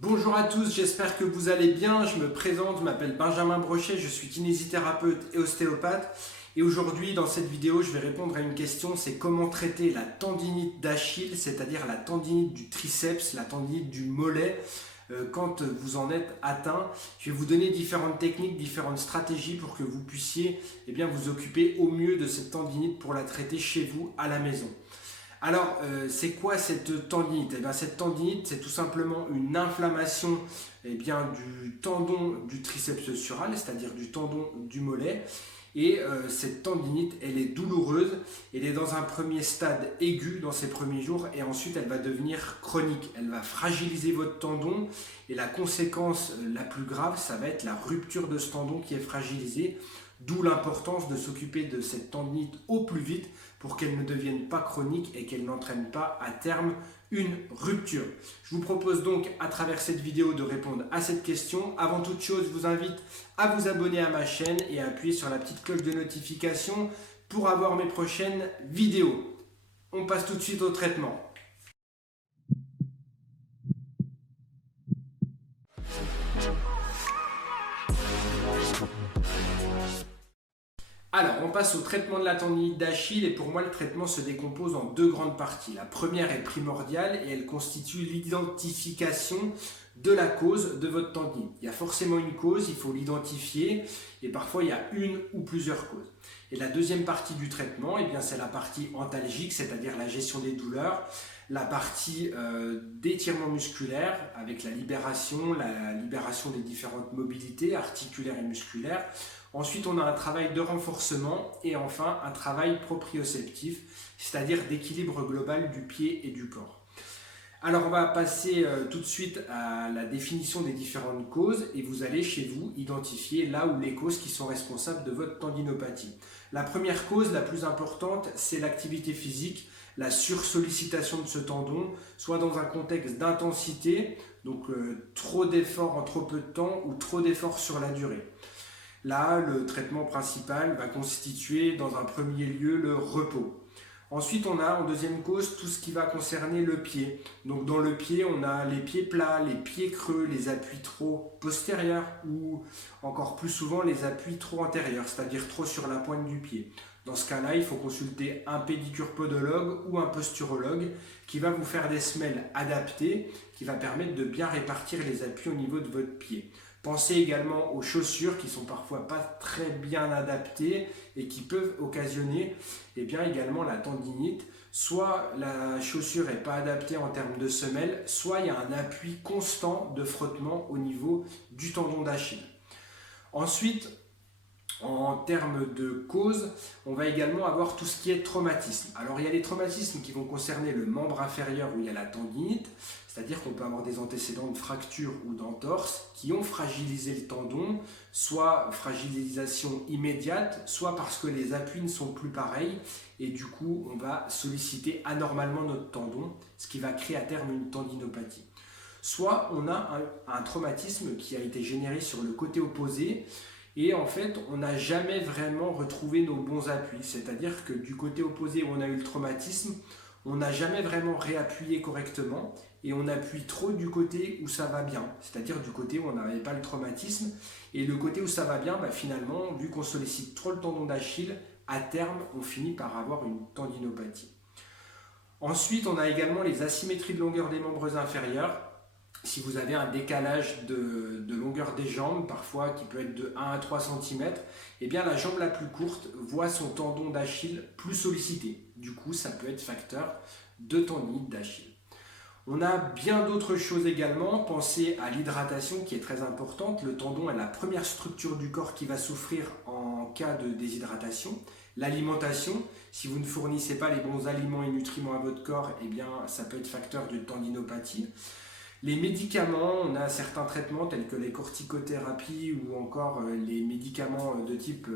Bonjour à tous, j'espère que vous allez bien. Je me présente, je m'appelle Benjamin Brochet, je suis kinésithérapeute et ostéopathe. Et aujourd'hui, dans cette vidéo, je vais répondre à une question, c'est comment traiter la tendinite d'Achille, c'est-à-dire la tendinite du triceps, la tendinite du mollet, quand vous en êtes atteint. Je vais vous donner différentes techniques, différentes stratégies pour que vous puissiez vous occuper au mieux de cette tendinite pour la traiter chez vous à la maison. Alors, c'est quoi cette tendinite? Cette tendinite, c'est tout simplement une inflammation du tendon du triceps sural, c'est-à-dire du tendon du mollet. Et cette tendinite, elle est douloureuse, elle est dans un premier stade aigu dans ses premiers jours et ensuite elle va devenir chronique. Elle va fragiliser votre tendon et la conséquence la plus grave, ça va être la rupture de ce tendon qui est fragilisé. D'où l'importance de s'occuper de cette tendinite au plus vite pour qu'elle ne devienne pas chronique et qu'elle n'entraîne pas à terme une rupture. Je vous propose donc à travers cette vidéo de répondre à cette question. Avant toute chose, je vous invite à vous abonner à ma chaîne et à appuyer sur la petite cloche de notification pour avoir mes prochaines vidéos. On passe tout de suite au traitement. Alors, on passe au traitement de la tendinite d'Achille et pour moi, le traitement se décompose en deux grandes parties. La première est primordiale et elle constitue l'identification de la cause de votre tendinite. Il y a forcément une cause, il faut l'identifier et parfois il y a une ou plusieurs causes. Et la deuxième partie du traitement, c'est la partie antalgique, c'est-à-dire la gestion des douleurs, la partie d'étirement musculaire avec la libération des différentes mobilités articulaires et musculaires. Ensuite, on a un travail de renforcement et enfin un travail proprioceptif, c'est-à-dire d'équilibre global du pied et du corps. Alors, on va passer tout de suite à la définition des différentes causes et vous allez chez vous identifier là où les causes qui sont responsables de votre tendinopathie. La première cause, la plus importante, c'est l'activité physique, la sursollicitation de ce tendon, soit dans un contexte d'intensité, donc trop d'efforts en trop peu de temps ou trop d'efforts sur la durée. Là, le traitement principal va constituer dans un premier lieu le repos. Ensuite, on a en deuxième cause tout ce qui va concerner le pied. Donc dans le pied, on a les pieds plats, les pieds creux, les appuis trop postérieurs ou encore plus souvent les appuis trop antérieurs, c'est-à-dire trop sur la pointe du pied. Dans ce cas-là, il faut consulter un pédicure-podologue ou un posturologue qui va vous faire des semelles adaptées, qui va permettre de bien répartir les appuis au niveau de votre pied. Pensez également aux chaussures qui sont parfois pas très bien adaptées et qui peuvent occasionner également la tendinite. Soit la chaussure n'est pas adaptée en termes de semelle, soit il y a un appui constant de frottement au niveau du tendon d'Achille. Ensuite, en termes de cause, on va également avoir tout ce qui est traumatisme. Alors il y a les traumatismes qui vont concerner le membre inférieur où il y a la tendinite, c'est-à-dire qu'on peut avoir des antécédents de fracture ou d'entorse qui ont fragilisé le tendon, soit fragilisation immédiate, soit parce que les appuis ne sont plus pareils et du coup on va solliciter anormalement notre tendon, ce qui va créer à terme une tendinopathie. Soit on a un traumatisme qui a été généré sur le côté opposé, et en fait, on n'a jamais vraiment retrouvé nos bons appuis. C'est-à-dire que du côté opposé où on a eu le traumatisme, on n'a jamais vraiment réappuyé correctement et on appuie trop du côté où ça va bien. C'est-à-dire du côté où on n'avait pas le traumatisme. Et le côté où ça va bien, finalement, vu qu'on sollicite trop le tendon d'Achille, à terme, on finit par avoir une tendinopathie. Ensuite, on a également les asymétries de longueur des membres inférieurs. Si vous avez un décalage de longueur des jambes, parfois qui peut être de 1 à 3 cm, la jambe la plus courte voit son tendon d'Achille plus sollicité. Du coup, ça peut être facteur de tendinite d'Achille. On a bien d'autres choses également. Pensez à l'hydratation qui est très importante. Le tendon est la première structure du corps qui va souffrir en cas de déshydratation. L'alimentation, si vous ne fournissez pas les bons aliments et nutriments à votre corps, ça peut être facteur de tendinopathie. Les médicaments, on a certains traitements tels que les corticothérapies ou encore les médicaments de type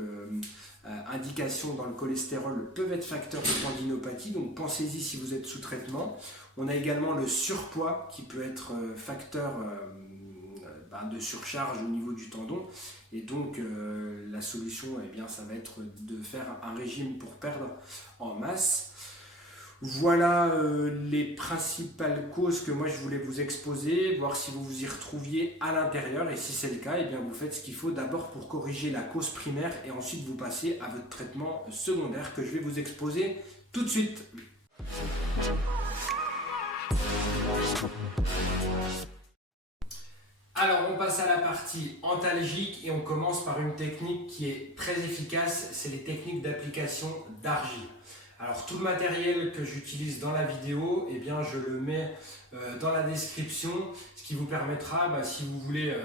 indication dans le cholestérol peuvent être facteurs de tendinopathie, donc pensez-y si vous êtes sous traitement. On a également le surpoids qui peut être facteur de surcharge au niveau du tendon et donc la solution ça va être de faire un régime pour perdre en masse. Voilà les principales causes que moi je voulais vous exposer, voir si vous vous y retrouviez à l'intérieur et si c'est le cas, eh bien vous faites ce qu'il faut d'abord pour corriger la cause primaire et ensuite vous passez à votre traitement secondaire que je vais vous exposer tout de suite. Alors on passe à la partie antalgique et on commence par une technique qui est très efficace, c'est les techniques d'application d'argile. Alors tout le matériel que j'utilise dans la vidéo, eh bien, je le mets dans la description, ce qui vous permettra, si vous voulez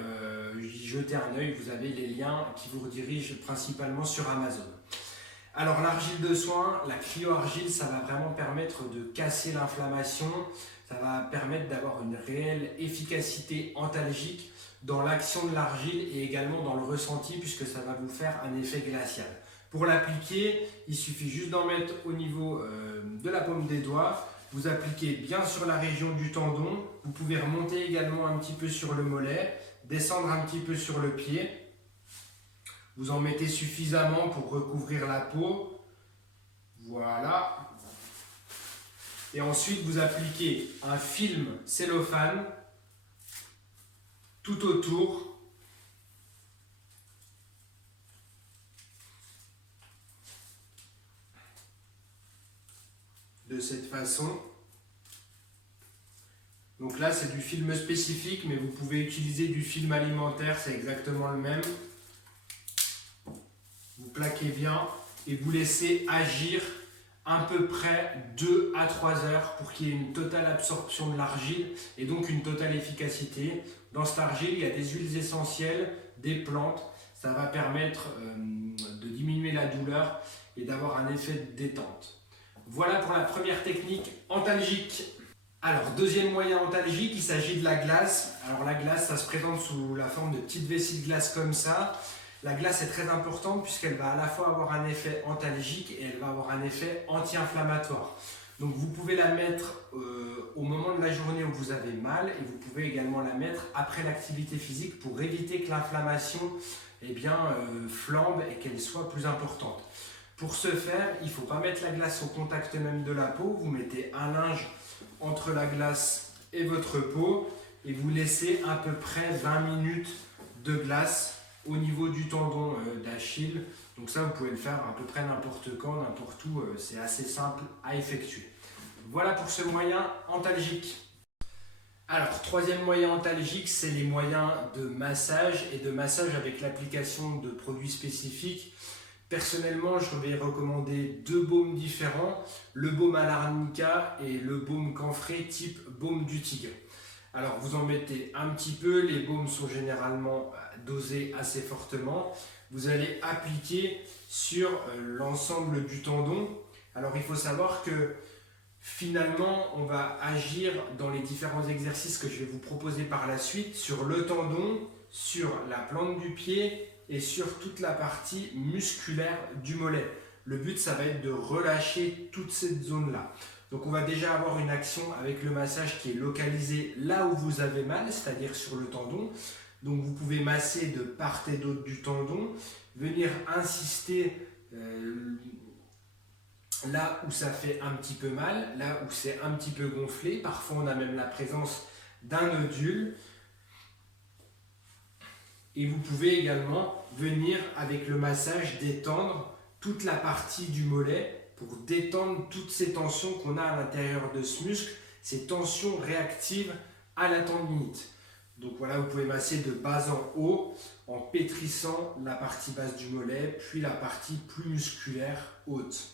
y jeter un œil, vous avez les liens qui vous redirigent principalement sur Amazon. Alors l'argile de soin, la cryo-argile, ça va vraiment permettre de casser l'inflammation, ça va permettre d'avoir une réelle efficacité antalgique dans l'action de l'argile et également dans le ressenti puisque ça va vous faire un effet glacial. Pour l'appliquer, il suffit juste d'en mettre au niveau de la paume des doigts. Vous appliquez bien sur la région du tendon. Vous pouvez remonter également un petit peu sur le mollet, descendre un petit peu sur le pied. Vous en mettez suffisamment pour recouvrir la peau. Voilà. Et ensuite, vous appliquez un film cellophane tout autour. De cette façon. Donc là c'est du film spécifique mais vous pouvez utiliser du film alimentaire, c'est exactement le même. Vous plaquez bien et vous laissez agir à peu près 2 à 3 heures pour qu'il y ait une totale absorption de l'argile et donc une totale efficacité. Dans cette argile il y a des huiles essentielles, des plantes, ça va permettre de diminuer la douleur et d'avoir un effet de détente. Voilà pour la première technique antalgique. Alors, deuxième moyen antalgique, il s'agit de la glace. Alors la glace, ça se présente sous la forme de petites vessies de glace comme ça. La glace est très importante puisqu'elle va à la fois avoir un effet antalgique et elle va avoir un effet anti-inflammatoire. Donc vous pouvez la mettre au moment de la journée où vous avez mal et vous pouvez également la mettre après l'activité physique pour éviter que l'inflammation flambe et qu'elle soit plus importante. Pour ce faire, il ne faut pas mettre la glace au contact même de la peau. Vous mettez un linge entre la glace et votre peau et vous laissez à peu près 20 minutes de glace au niveau du tendon d'Achille. Donc ça, vous pouvez le faire à peu près n'importe quand, n'importe où. C'est assez simple à effectuer. Voilà pour ce moyen antalgique. Alors, troisième moyen antalgique, c'est les moyens de massage et de massage avec l'application de produits spécifiques. Personnellement, je vais recommander 2 baumes différents, le baume à l'arnica et le baume camphré type baume du tigre. Alors vous en mettez un petit peu, les baumes sont généralement dosés assez fortement. Vous allez appliquer sur l'ensemble du tendon. Alors il faut savoir que finalement, on va agir dans les différents exercices que je vais vous proposer par la suite sur le tendon, sur la plante du pied et sur toute la partie musculaire du mollet. Le but, ça va être de relâcher toute cette zone-là. Donc on va déjà avoir une action avec le massage qui est localisé là où vous avez mal, c'est-à-dire sur le tendon. Donc vous pouvez masser de part et d'autre du tendon, venir insister là où ça fait un petit peu mal, là où c'est un petit peu gonflé. Parfois on a même la présence d'un nodule. Et vous pouvez également venir avec le massage détendre toute la partie du mollet pour détendre toutes ces tensions qu'on a à l'intérieur de ce muscle, ces tensions réactives à la tendinite. Donc voilà, vous pouvez masser de bas en haut en pétrissant la partie basse du mollet, puis la partie plus musculaire haute.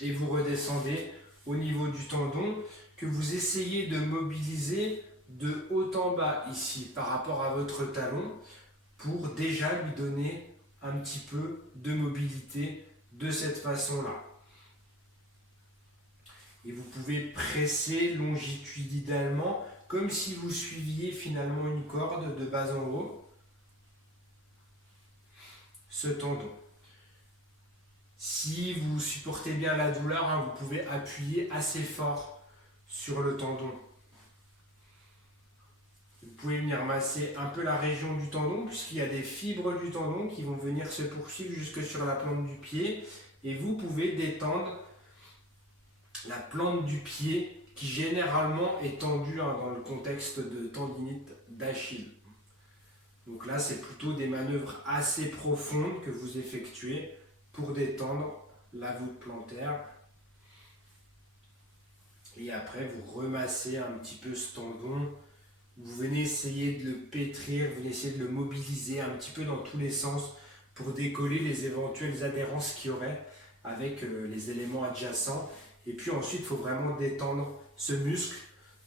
Et vous redescendez au niveau du tendon que vous essayez de mobiliser de haut en bas ici par rapport à votre talon pour déjà lui donner un petit peu de mobilité de cette façon-là. Et vous pouvez presser longitudinalement comme si vous suiviez finalement une corde de bas en haut ce tendon. Si vous supportez bien la douleur, vous pouvez appuyer assez fort sur le tendon. Vous pouvez venir masser un peu la région du tendon puisqu'il y a des fibres du tendon qui vont venir se poursuivre jusque sur la plante du pied et vous pouvez détendre la plante du pied qui généralement est tendue dans le contexte de tendinite d'Achille. Donc là, c'est plutôt des manœuvres assez profondes que vous effectuez pour détendre la voûte plantaire. Et après, vous remassez un petit peu ce tendon. Vous venez essayer de le pétrir, vous venez essayer de le mobiliser un petit peu dans tous les sens pour décoller les éventuelles adhérences qu'il y aurait avec les éléments adjacents. Et puis ensuite, il faut vraiment détendre ce muscle.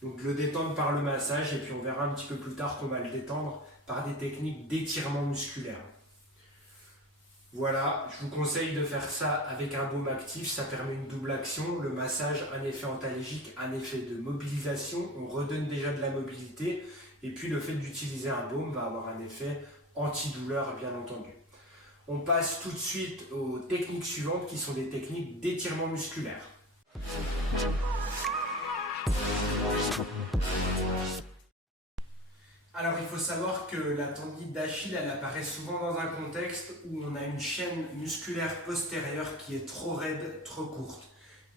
Donc le détendre par le massage et puis on verra un petit peu plus tard qu'on va le détendre par des techniques d'étirement musculaire. Voilà, je vous conseille de faire ça avec un baume actif, ça permet une double action. Le massage, un effet antalgique, un effet de mobilisation, on redonne déjà de la mobilité. Et puis le fait d'utiliser un baume va avoir un effet antidouleur, bien entendu. On passe tout de suite aux techniques suivantes qui sont des techniques d'étirement musculaire. Alors il faut savoir que la tendinite d'Achille, elle apparaît souvent dans un contexte où on a une chaîne musculaire postérieure qui est trop raide, trop courte.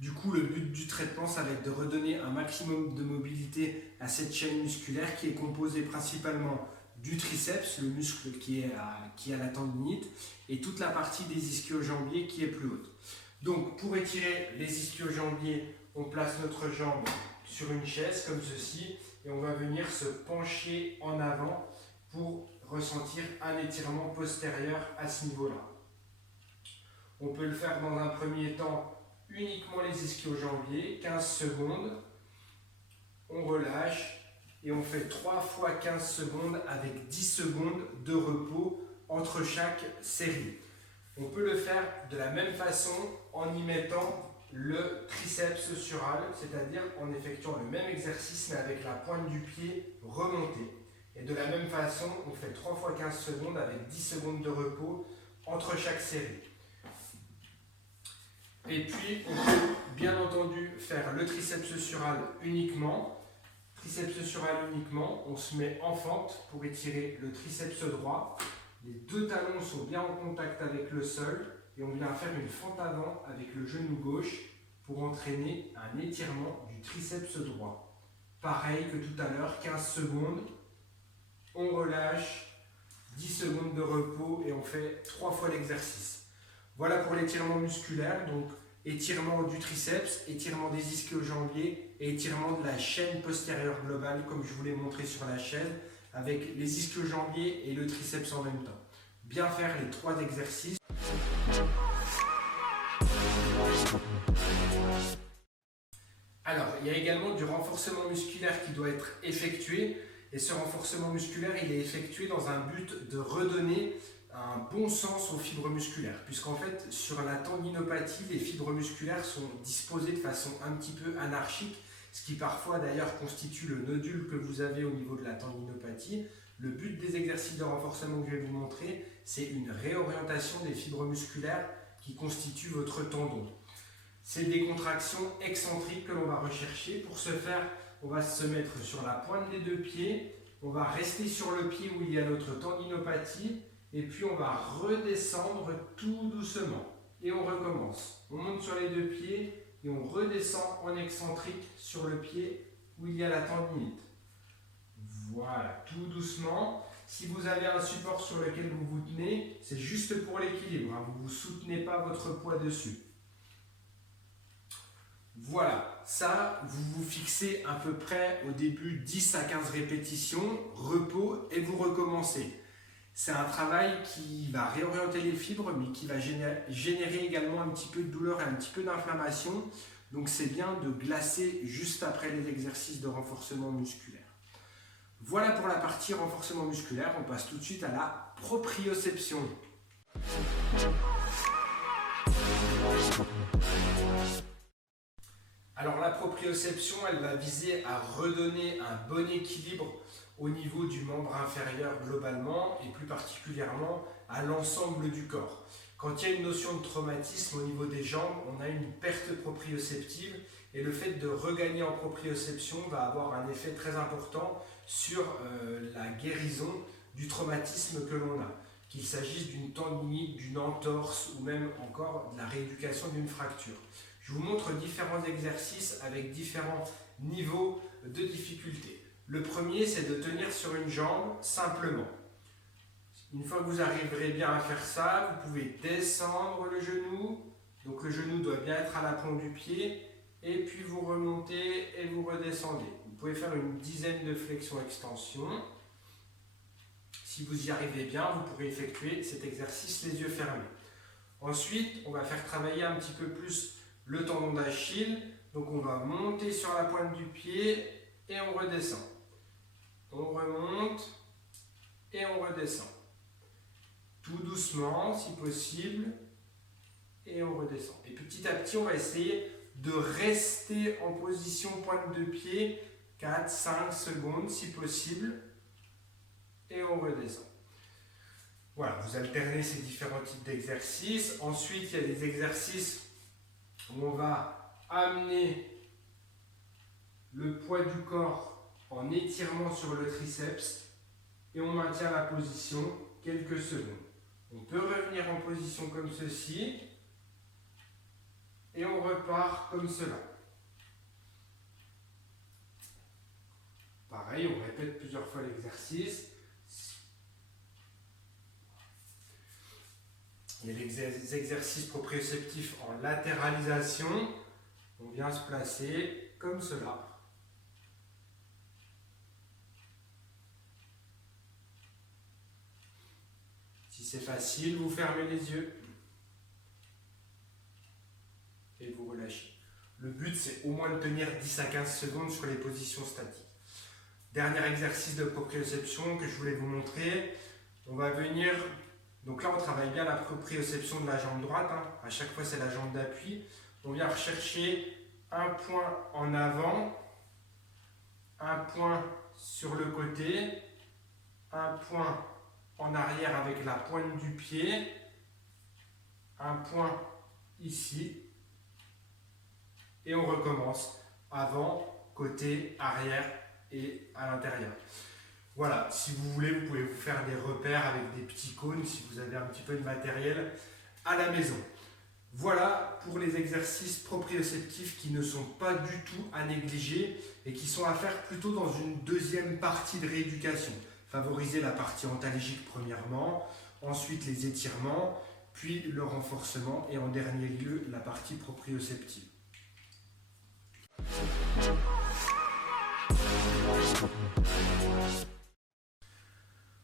Du coup, le but du traitement, ça va être de redonner un maximum de mobilité à cette chaîne musculaire qui est composée principalement du triceps, le muscle qui est à la tendinite, et toute la partie des ischio-jambiers qui est plus haute. Donc pour étirer les ischio-jambiers, on place notre jambe sur une chaise comme ceci et on va venir se pencher en avant pour ressentir un étirement postérieur à ce niveau-là. On peut le faire dans un premier temps uniquement les ischio-jambiers, 15 secondes, on relâche et on fait 3 fois 15 secondes avec 10 secondes de repos entre chaque série. On peut le faire de la même façon en y mettant le triceps sural, c'est-à-dire en effectuant le même exercice mais avec la pointe du pied remontée. Et de la même façon, on fait 3 fois 15 secondes avec 10 secondes de repos entre chaque série. Et puis, on peut bien entendu faire le triceps sural uniquement. Triceps sural uniquement, on se met en fente pour étirer le triceps droit. Les deux talons sont bien en contact avec le sol et on vient faire une fente avant avec le genou gauche pour entraîner un étirement du triceps droit. Pareil que tout à l'heure, 15 secondes, on relâche, 10 secondes de repos et on fait 3 fois l'exercice. Voilà pour l'étirement musculaire, donc étirement du triceps, étirement des ischio-jambiers et étirement de la chaîne postérieure globale comme je vous l'ai montré sur la chaise avec les ischio-jambiers et le triceps en même temps. Bien faire les 3 exercices. Alors, il y a également du renforcement musculaire qui doit être effectué et ce renforcement musculaire, il est effectué dans un but de redonner un bon sens aux fibres musculaires puisqu'en fait, sur la tendinopathie, les fibres musculaires sont disposées de façon un petit peu anarchique, ce qui parfois d'ailleurs constitue le nodule que vous avez au niveau de la tendinopathie. Le but des exercices de renforcement que je vais vous montrer, c'est une réorientation des fibres musculaires qui constituent votre tendon. C'est des contractions excentriques que l'on va rechercher. Pour ce faire, on va se mettre sur la pointe des deux pieds, on va rester sur le pied où il y a notre tendinopathie et puis on va redescendre tout doucement. Et on recommence. On monte sur les deux pieds et on redescend en excentrique sur le pied où il y a la tendinite. Voilà, tout doucement. Si vous avez un support sur lequel vous vous tenez, c'est juste pour l'équilibre, hein. Vous ne soutenez pas votre poids dessus. Voilà, ça, vous vous fixez à peu près au début 10 à 15 répétitions, repos et vous recommencez. C'est un travail qui va réorienter les fibres, mais qui va générer également un petit peu de douleur et un petit peu d'inflammation. Donc c'est bien de glacer juste après les exercices de renforcement musculaire. Voilà pour la partie renforcement musculaire. On passe tout de suite à la proprioception. Alors la proprioception, elle va viser à redonner un bon équilibre au niveau du membre inférieur globalement et plus particulièrement à l'ensemble du corps. Quand il y a une notion de traumatisme au niveau des jambes, on a une perte proprioceptive et le fait de regagner en proprioception va avoir un effet très important sur la guérison du traumatisme que l'on a. Qu'il s'agisse d'une tendinite, d'une entorse ou même encore de la rééducation d'une fracture. Je vous montre différents exercices avec différents niveaux de difficulté. Le premier, c'est de tenir sur une jambe simplement. Une fois que vous arriverez bien à faire ça, vous pouvez descendre le genou. Donc le genou doit bien être à l'aplomb du pied. Et puis vous remontez et vous redescendez. Vous pouvez faire une dizaine de flexions-extensions. Si vous y arrivez bien, vous pourrez effectuer cet exercice les yeux fermés. Ensuite, on va faire travailler un petit peu plus le tendon d'Achille. Donc on va monter sur la pointe du pied et on redescend. On remonte et on redescend. Tout doucement si possible et on redescend. Et petit à petit, on va essayer de rester en position pointe de pied 4-5 secondes si possible et on redescend. Voilà, vous alternez ces différents types d'exercices. Ensuite, il y a des exercices où on va amener le poids du corps en étirement sur le triceps et on maintient la position quelques secondes. On peut revenir en position comme ceci et on repart comme cela. Pareil, on répète plusieurs fois l'exercice. Il y a les exercices proprioceptifs en latéralisation. On vient se placer comme cela. Si c'est facile, vous fermez les yeux et vous relâchez. Le but, c'est au moins de tenir 10 à 15 secondes sur les positions statiques. Dernier exercice de proprioception que je voulais vous montrer. On va venir, donc là on travaille bien la proprioception de la jambe droite, à chaque fois c'est la jambe d'appui. On vient rechercher un point en avant, un point sur le côté, un point en arrière avec la pointe du pied, un point ici, et on recommence avant, côté, arrière et à l'intérieur. Voilà, si vous voulez, vous pouvez vous faire des repères avec des petits cônes si vous avez un petit peu de matériel à la maison. Voilà pour les exercices proprioceptifs qui ne sont pas du tout à négliger et qui sont à faire plutôt dans une deuxième partie de rééducation. Favoriser la partie antalgique premièrement, ensuite les étirements, puis le renforcement et en dernier lieu la partie proprioceptive.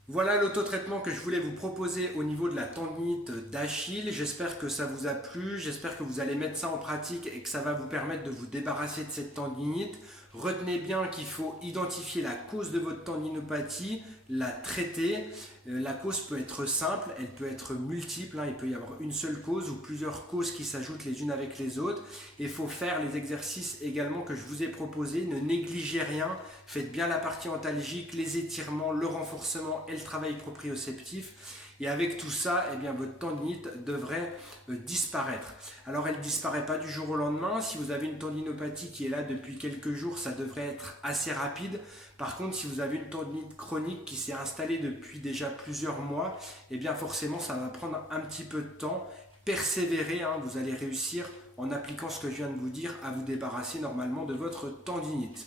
Voilà l'autotraitement que je voulais vous proposer au niveau de la tendinite d'Achille. J'espère que ça vous a plu, j'espère que vous allez mettre ça en pratique et que ça va vous permettre de vous débarrasser de cette tendinite. Retenez bien qu'il faut identifier la cause de votre tendinopathie, la traiter. La cause peut être simple, elle peut être multiple, il peut y avoir une seule cause ou plusieurs causes qui s'ajoutent les unes avec les autres. Il faut faire les exercices également que je vous ai proposés, ne négligez rien, faites bien la partie antalgique, les étirements, le renforcement et le travail proprioceptif. Et avec tout ça, eh bien, votre tendinite devrait disparaître. Alors, elle ne disparaît pas du jour au lendemain. Si vous avez une tendinopathie qui est là depuis quelques jours, ça devrait être assez rapide. Par contre, si vous avez une tendinite chronique qui s'est installée depuis déjà plusieurs mois, eh bien, forcément, ça va prendre un petit peu de temps. Persévérez, vous allez réussir en appliquant ce que je viens de vous dire à vous débarrasser normalement de votre tendinite.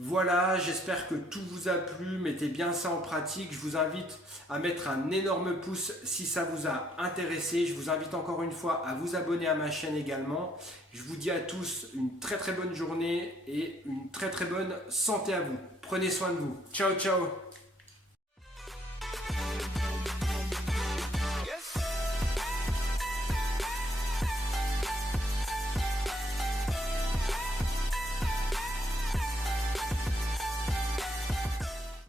Voilà, j'espère que tout vous a plu, mettez bien ça en pratique. Je vous invite à mettre un énorme pouce si ça vous a intéressé. Je vous invite encore une fois à vous abonner à ma chaîne également. Je vous dis à tous une très très bonne journée et une très très bonne santé à vous. Prenez soin de vous. Ciao ciao.